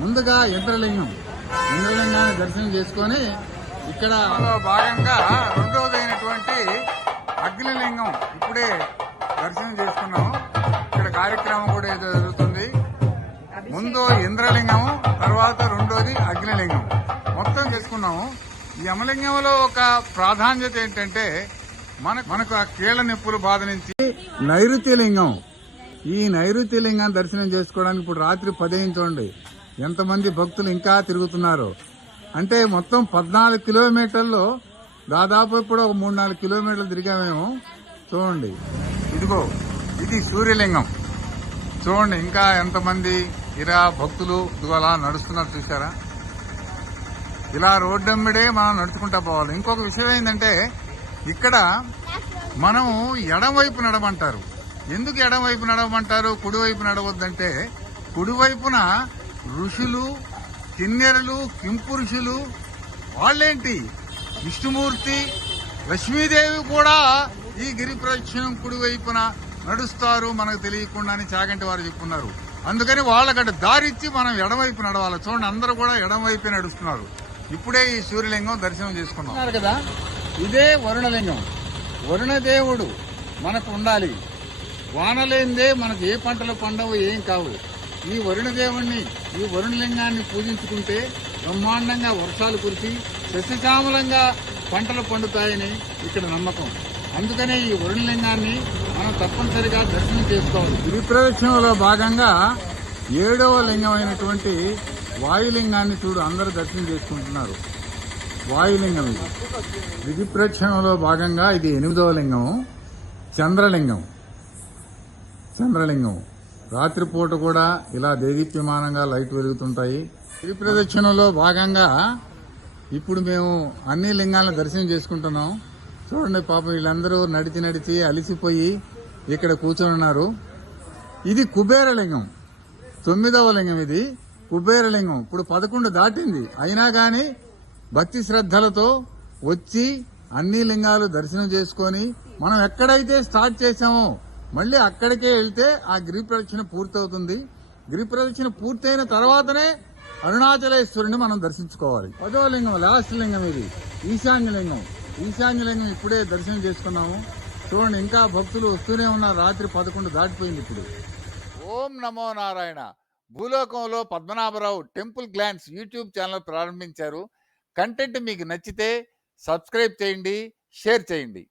ముందుగా ఇంద్రలింగం ఇంద్రలింగాన్ని దర్శనం చేసుకొని ఇక్కడ భాగంగా రెండవది అయినటువంటి అగ్నిలింగం ఇప్పుడే దర్శనం చేసుకున్నాం. ఇక్కడ కార్యక్రమం కూడా ఏదో జరుగుతుంది. ముందు ఇంద్రలింగం తర్వాత రెండోది అగ్నిలింగం. మొత్తం చేసుకున్నాము. ఈ యమలింగంలో ఒక ప్రాధాన్యత ఏంటంటే మనకు మనకు ఆ కీళ్ళ నొప్పుల బాధ నుంచి నైరుతి లింగం. ఈ నైరుతి లింగాన్ని దర్శనం చేసుకోవడానికి ఇప్పుడు రాత్రి పదిహేను చూడండి. ఎంతమంది భక్తులు ఇంకా తిరుగుతున్నారు? అంటే మొత్తం పద్నాలుగు కిలోమీటర్లు దాదాపు ఇప్పుడు ఒక మూడు నాలుగు కిలోమీటర్లు తిరిగామేమో. చూడండి. ఇదిగో ఇది సూర్యలింగం. చూడండి ఇంకా ఎంతమంది ఇలా భక్తులు ఇదిగో అలా నడుస్తున్నారు చూసారా ఇలా రోడ్డమ్మిడే మనం నడుచుకుంటా పోవాలి. ఇంకొక విషయం ఏంటంటే ఇక్కడ మనం ఎడమవైపు నడమంటారు. ఎందుకు ఎడమవైపు నడవమంటారు కుడివైపు నడవద్దంటే కుడివైపున ఋషులు కిన్నెరలు కింపురుషులు వాళ్ళేంటి? విష్ణుమూర్తి లక్ష్మీదేవి కూడా ఈ గిరి ప్రదక్షిణం కుడివైపున నడుస్తారు మనకు తెలియకుండానే చాగంటి వారు చెప్పున్నారు. అందుకని వాళ్ళకట దారిచ్చి మనం ఎడమవైపు నడవాలి. చూడండి అందరూ కూడా ఎడమవైపు నడుస్తున్నారు. ఇప్పుడే ఈ సూర్యలింగం దర్శనం చేసుకున్నాం. కదా? ఇదే వరుణలింగం. వరుణదేవుడు మనకు ఉండాలి. వానలేందే మనకు ఏ పంటలు పండవు ఏం కావు. ఈ వరుణదేవుణ్ణి ఈ వరుణలింగాన్ని పూజించుకుంటే బ్రహ్మాండంగా వర్షాలు కురిసి సస్యశ్యామలంగా పంటలు పండుతాయని ఇక్కడ నమ్మకం. అందుకనే ఈ వరుణలింగాన్ని మనం తప్పనిసరిగా దర్శనం చేసుకోవాలి. గిరిప్రదక్షిణలో భాగంగా ఏడవ లింగం అయినటువంటి వాయులింగాన్ని చూడు అందరూ దర్శనం చేసుకుంటున్నారు. వాయులింగం ఇది. విధి ప్రక్షణలో భాగంగా ఇది ఎనిమిదవ లింగం చంద్రలింగం. చంద్రలింగం. రాత్రిపూట కూడా ఇలా దేదీప్యమానంగా లైట్ వెలుగుతుంటాయి. గిరి ప్రదక్షిణలో భాగంగా ఇప్పుడు మేము అన్ని లింగాలను దర్శనం చేసుకుంటున్నాం. చూడండి పాపం వీళ్ళందరూ నడిచి నడిచి అలిసిపోయి ఇక్కడ కూర్చొని ఉన్నారు. ఇది కుబేరలింగం తొమ్మిదవ లింగం ఇది. కుబేరలింగం ఇప్పుడు పదకొండు దాటింది. అయినా కానీ భక్తి శ్రద్ధలతో వచ్చి అన్ని లింగాలు దర్శనం చేసుకొని మనం ఎక్కడైతే స్టార్ట్ చేశామో మళ్ళీ అక్కడికే వెళ్తే ఆ గిరి ప్రదక్షిణ పూర్తవుతుంది. గిరి ప్రదక్షిణ పూర్తయిన తర్వాతనే అరుణాచలేశ్వరుని మనం దర్శించుకోవాలి. పదో లింగం లాస్ట్ లింగం ఇది. ఈశాన్య లింగం. ఈశాన్య లింగం ఇప్పుడే దర్శనం చేసుకున్నాము. చూడండి ఇంకా భక్తులు వస్తూనే ఉన్నారు. రాత్రి పదకొండు దాటిపోయింది ఇప్పుడు. ఓం నమో నారాయణ. భూలోకంలో Padmanabha Rao temple glance YouTube channel ప్రారంభించారు. కంటెంట్ మీకు నచ్చితే సబ్స్క్రైబ్ చేయండి షేర్ చేయండి.